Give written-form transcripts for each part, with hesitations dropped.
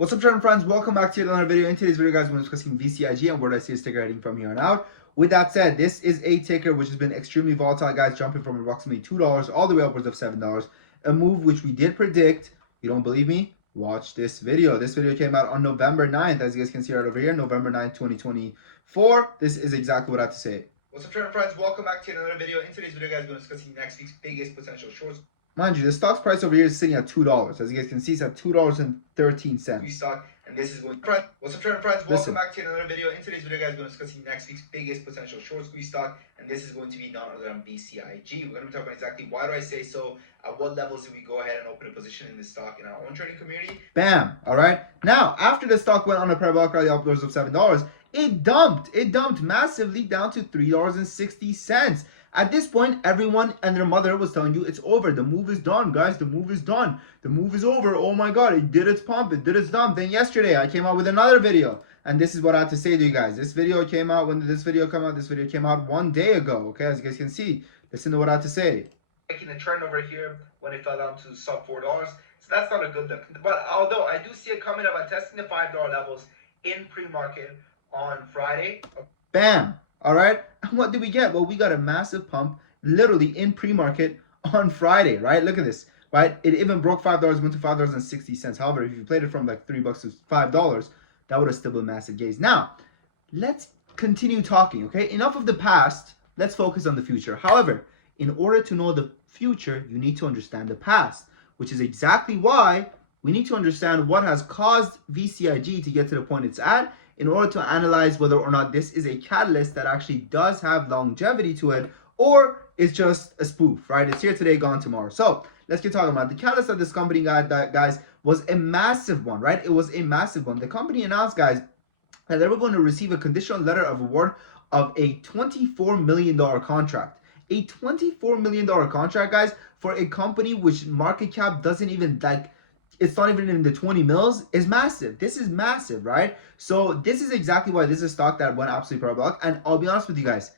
What's up, channel friends? Welcome back to another video. In today's video, guys, we're discussing Vcig and where do I see a ticker heading from here on out. With that said, this is a ticker which has been extremely volatile, guys, jumping from approximately $2 all the way upwards of $7. A move which we did predict. You don't believe me? Watch this video. This video came out on November 9th, as you guys can see right over here, November 9th, 2024. This is exactly what I have to say. What's up, channel friends? Welcome back to another video. In today's video, guys, we're discussing next week's biggest potential shorts. Mind you, the stock's price over here is sitting at $2. As you guys can see, it's at $2.13. Stock, and this is going. What's up, friends? Welcome back to another video. In today's video, guys, we're discussing next week's biggest potential short squeeze stock, and this is going to be none other than Vcig. We're going to be talking about exactly why do I say so, at what levels do we go ahead and open a position in this stock in our own trading community. Bam! All right. Now, after the stock went on a parabolic rally upwards of $7, it dumped massively down to $3.60. At this point, everyone and their mother was telling you it's over. The move is done, guys. The move is done. The move is over. Oh my God, it did its pump. It did its dump. Then yesterday, I came out with another video. And this is what I have to say to you guys. This video came out, when did this video come out? This video came out 1 day ago, okay? As you guys can see, listen to what I have to say. Making a trend over here when it fell down to sub $4. So that's not a good look. But although I do see it coming up and testing the $5 levels in pre-market on Friday. Bam! All right, and what did we get? Well, we got a massive pump literally in pre-market on Friday, right? Look at this, right? It even broke $5, went to $5.60. However, if you played it from like $3 to $5, that would have still been a massive gains. Now, let's continue talking, okay? Enough of the past. Let's focus on the future. However, in order to know the future, you need to understand the past, which is exactly why we need to understand what has caused Vcig to get to the point it's at, in order to analyze whether or not this is a catalyst that actually does have longevity to it, or is just a spoof, right? It's here today, gone tomorrow. So let's get talking about it. The catalyst of this company, guys, was a massive one, right? It was a massive one. The company announced, guys, that they were going to receive a conditional letter of award of a $24 million contract. A $24 million contract, guys, for a company which market cap doesn't even like, it's not even in the 20 mils, is massive. This is massive, right? So this is exactly why this is a stock that went absolutely parabolic. And I'll be honest with you guys,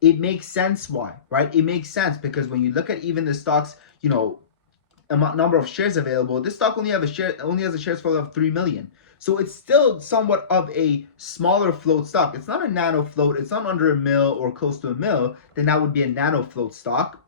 it makes sense why, right? It makes sense because when you look at even the stock's, number of shares available, this stock only has a shares float of 3 million. So it's still somewhat of a smaller float stock. It's not a nano float. It's not under a mil or close to a mil. Then that would be a nano float stock.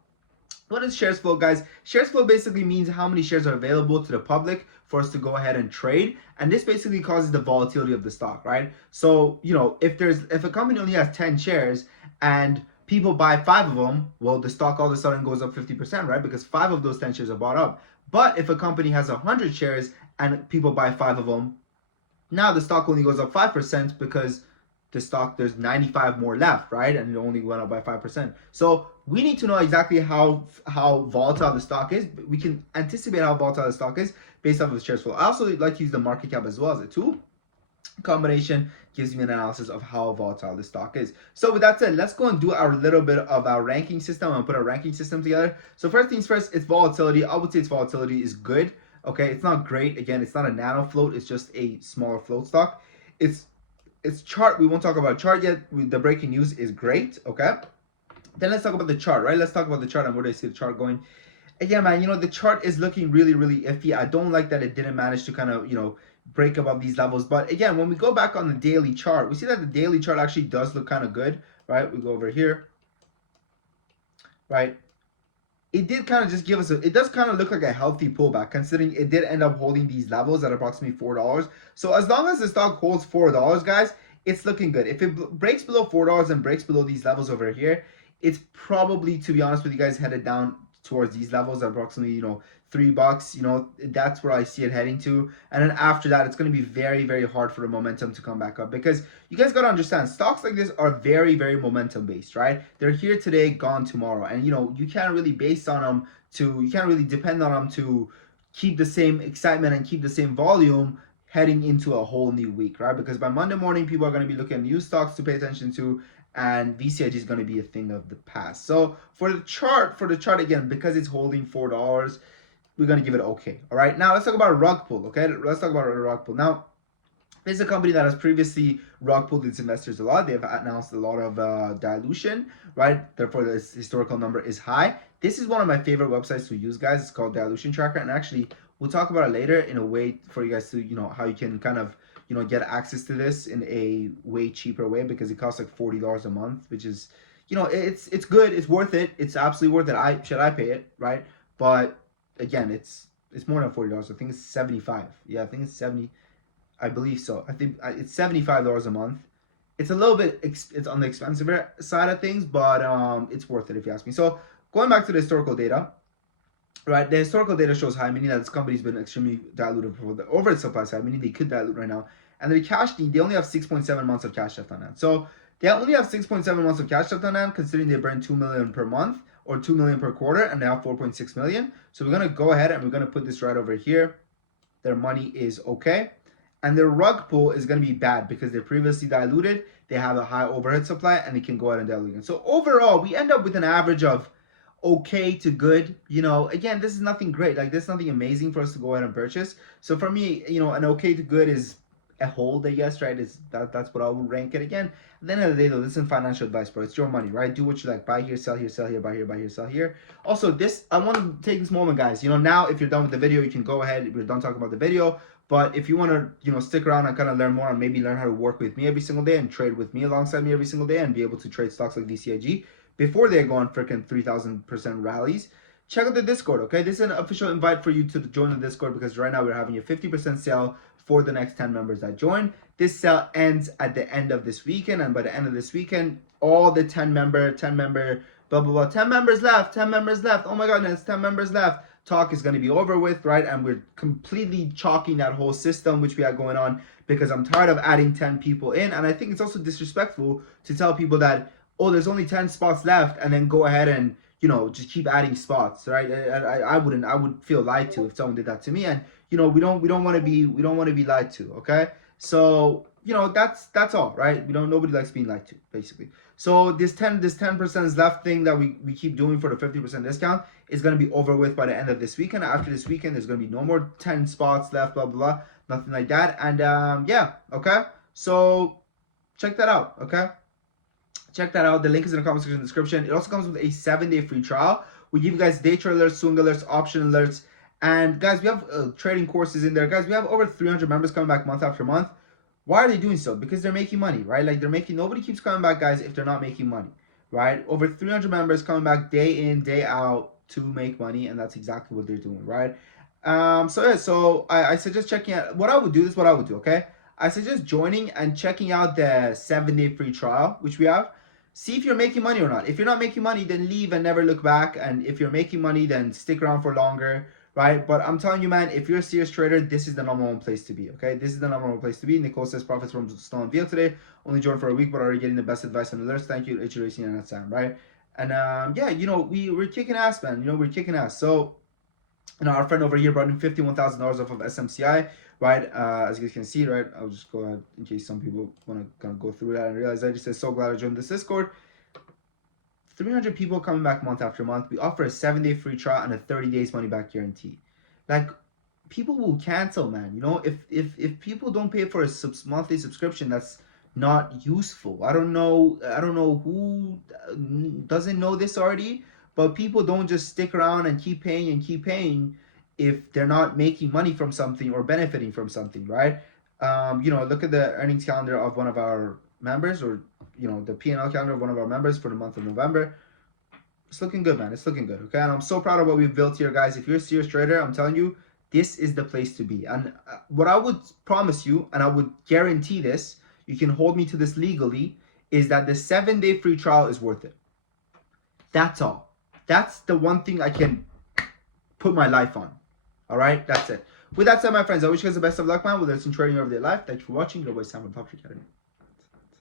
What is shares flow, guys? Shares flow basically means how many shares are available to the public for us to go ahead and trade. And this basically causes the volatility of the stock, right? So, if a company only has 10 shares and people buy 5 of them, well, the stock all of a sudden goes up 50%, right? Because 5 of those 10 shares are bought up. But if a company has 100 shares and people buy 5 of them, now the stock only goes up 5% because the stock, there's 95 more left, right? And it only went up by 5%. So we need to know exactly how volatile the stock is. We can anticipate how volatile the stock is based off of the shares flow. I also like to use the market cap as well as a tool. Combination gives me an analysis of how volatile the stock is. So with that said, let's go and do our little bit of our ranking system and put our ranking system together. So first things first, its volatility. I would say its volatility is good. Okay, it's not great. Again, it's not a nano float. It's just a smaller float stock. Its chart, we won't talk about chart yet. The breaking news is great, okay? Then let's talk about the chart, right? Let's talk about the chart and where do I see the chart going. Again, man, the chart is looking really, really iffy. I don't like that it didn't manage to kind of, break above these levels. But again, when we go back on the daily chart, we see that the daily chart actually does look kind of good, right? We go over here, right? It did kind of just give us it does kind of look like a healthy pullback, considering it did end up holding these levels at approximately $4. So as long as the stock holds $4, guys, it's looking good. If it breaks below $4 and breaks below these levels over here, it's probably, to be honest with you guys, headed down towards these levels at approximately, $3. That's where I see it heading to. And then after that, it's going to be very, very hard for the momentum to come back up, because you guys got to understand, stocks like this are very, very momentum based, right? They're here today, gone tomorrow. And, you can't really you can't really depend on them to keep the same excitement and keep the same volume heading into a whole new week, right? Because by Monday morning, people are going to be looking at new stocks to pay attention to, and Vcig is going to be a thing of the past. So for the chart again, because it's holding $4, we're going to give it okay. All right. Now let's talk about a rug pull. Okay. Let's talk about a rug pull. Now, this is a company that has previously rug pulled its investors a lot. They've announced a lot of dilution, right? Therefore, the historical number is high. This is one of my favorite websites to use, guys. It's called Dilution Tracker. And actually, We'll talk about it later in a way for you guys to, how you can kind of, get access to this in a way cheaper way, because it costs like $40 a month, which is, it's good, it's worth it, it's absolutely worth it. I pay it, right? But again, it's more than $40. I think it's 75. Yeah, I think it's 70. I believe so. I think it's $75 a month. It's a little bit, it's on the expensive side of things, but it's worth it if you ask me. So going back to the historical data, right? The historical data shows high, meaning that this company's been extremely diluted for the over its supply side, meaning they could dilute right now. And the cash need, they only have 6.7 months of cash left on hand. So they only have 6.7 months of cash left on hand, considering they burn $2 million per month or $2 million per quarter, and they have 4.6 million. So we're gonna go ahead and we're gonna put this right over here. Their money is okay. And their rug pull is going to be bad because they're previously diluted. They have a high overhead supply and they can go ahead and dilute it. So overall, we end up with an average of okay to good. Again, this is nothing great. Like, this is nothing amazing for us to go ahead and purchase. So for me, an okay to good is a hold, I guess, right? That's what I would rank it. Again, at the end of the day, though, this isn't financial advice, bro. It's your money, right? Do what you like. Buy here, sell here, sell here, buy here, buy here, sell here. Also, I want to take this moment, guys. Now if you're done with the video, you can go ahead. If you're done talking about the video. But if you want to, stick around and kind of learn more and maybe learn how to work with me every single day and trade with me alongside me every single day and be able to trade stocks like Vcig before they go on freaking 3,000% rallies, check out the Discord, okay? This is an official invite for you to join the Discord, because right now we're having a 50% sale for the next 10 members that join. This sale ends at the end of this weekend, and by the end of this weekend, all the 10 member, blah, blah, blah, 10 members left, oh my goodness, 10 members left. Talk is going to be over with, right? And we're completely chalking that whole system which we had going on, because I'm tired of adding 10 people in. And I think it's also disrespectful to tell people that, oh, there's only 10 spots left, and then go ahead and, just keep adding spots, right? I would feel lied to if someone did that to me. And, we don't want to be lied to, okay? So, that's all, right? Nobody likes being lied to, basically. So this 10% is left thing that we keep doing for the 50% discount is going to be over with by the end of this weekend. After this weekend, there's going to be no more 10 spots left, blah, blah, blah, nothing like that. And yeah, okay? So check that out, okay? Check that out. The link is in the comment section description. It also comes with a 7-day free trial. We give you guys day trade alerts, swing alerts, option alerts. And guys, we have trading courses in there. Guys, we have over 300 members coming back month after month. Why are they doing so? Because they're making money, right? Like, nobody keeps coming back, guys, if they're not making money, right? Over 300 members coming back day in, day out to make money, and that's exactly what they're doing, right? So I suggest checking out. What I would do, okay? I suggest joining and checking out the 7-day free trial, which we have. See if you're making money or not. If you're not making money, then leave and never look back. And if you're making money, then stick around for longer, right? But I'm telling you, man, if you're a serious trader, this is the number one place to be, okay? This is the number one place to be. Nicole says profits from stolen vehicle today. Only joined for a week, but already getting the best advice and alerts. Thank you, H Racing and Sam, right? And yeah, we're kicking ass, man. We're kicking ass. So, our friend over here brought in $51,000 off of SMCI, right? As you guys can see, right? I'll just go ahead in case some people want to kind of go through that and realize. I just said, so glad I joined this Discord. 300 people coming back month after month. We offer a 7-day free trial and a 30 days money back guarantee. Like, people will cancel, man. If people don't pay for a monthly subscription, that's not useful. I don't know who doesn't know this already, but people don't just stick around and keep paying if they're not making money from something or benefiting from something, right? Look at the earnings calendar of one of our members, or the P&L calendar of one of our members for the month of November. It's looking good, man. It's looking good, okay? And I'm so proud of what we've built here, guys. If you're a serious trader, I'm telling you, this is the place to be. And what I would promise you, and I would guarantee this, you can hold me to this legally, is that the 7-day free trial is worth it. That's all. That's the one thing I can put my life on. All right? That's it. With that said, my friends, I wish you guys the best of luck, man. Whether it's in trading or everyday life. Thank you for watching. Your boy Sam from Top Academy.